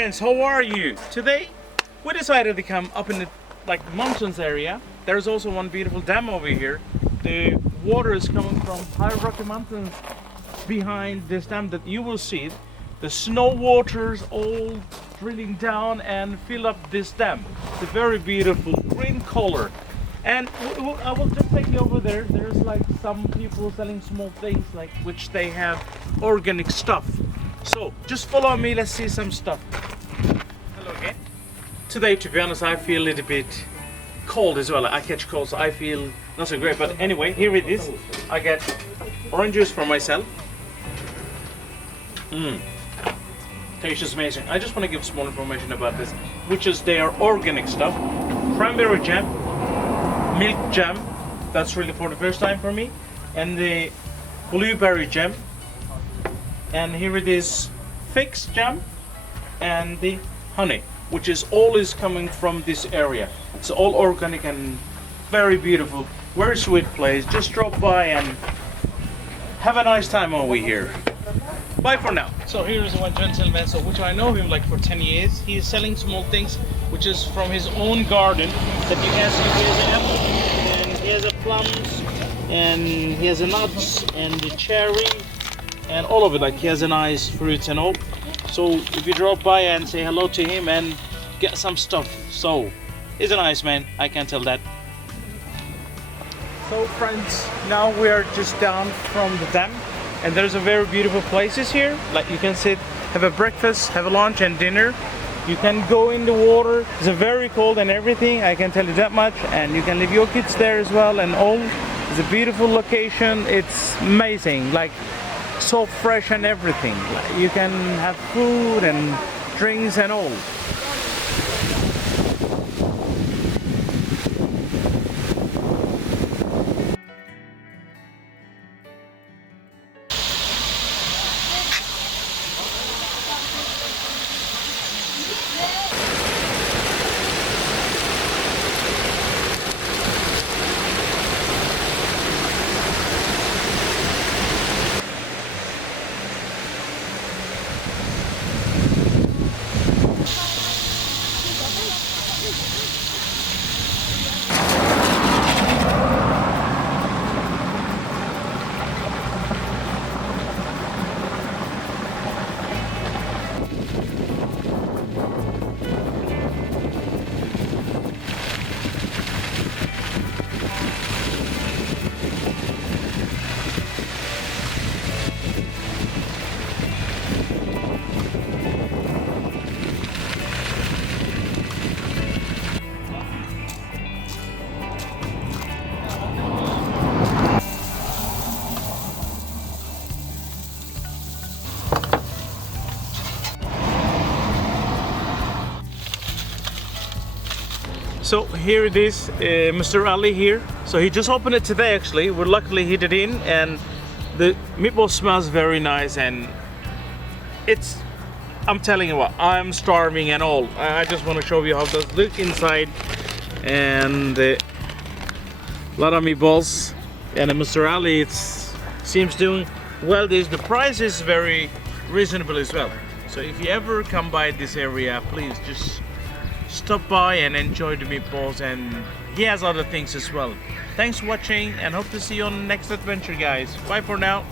friends, how are you? Today we decided to come up in the mountains area. There's also one beautiful dam over here. The water is coming from high Rocky Mountains behind this dam that you will see. The snow waters all drilling down and fill up this dam. It's a very beautiful green color. And I will just take you over there. There's like some people selling small things like which they have organic stuff. So just follow me, let's see some stuff. Hello again. Today, to be honest, I feel a little bit cold as well. I catch cold, so I feel not so great. But anyway, here it is. I get orange juice for myself. Tastes amazing. I just want to give small information about this, which is they are organic stuff. Cranberry jam, milk jam, that's really for the first time for me, and the blueberry jam, and here it is fix jam, and the honey, which is always coming from this area. It's all organic and very beautiful, very sweet place. Just drop by and have a nice time over here. Bye for now. So here is one gentleman, so which I know him like for 10 years. He is selling small things, which is from his own garden. That you can see he has an apple, and he has a plums, and he has a nuts, and the cherry, and all of it. Like he has a nice fruits and all. So if you drop by and say hello to him and get some stuff. So he's a nice man, I can tell that. So friends, now we are just down from the dam. And there's a very beautiful places here. Like you can sit, have a breakfast, have a lunch and dinner. You can go in the water. It's very cold and everything, I can tell you that much. And you can leave your kids there as well and all. It's a beautiful location. It's amazing, like so fresh and everything. Like, you can have food and drinks and all. So here it is, Mr. Ali here. So he just opened it today actually. Well, luckily he did in, and the meatball smells very nice, and I'm telling you what, I'm starving and all. I just want to show you how it does look inside, and a lot of meatballs. And Mr. Ali, seems doing well. The price is very reasonable as well. So if you ever come by this area, please just stop by and enjoy the meatballs, and he has other things as well. Thanks for watching and hope to see you on the next adventure, guys. Bye for now.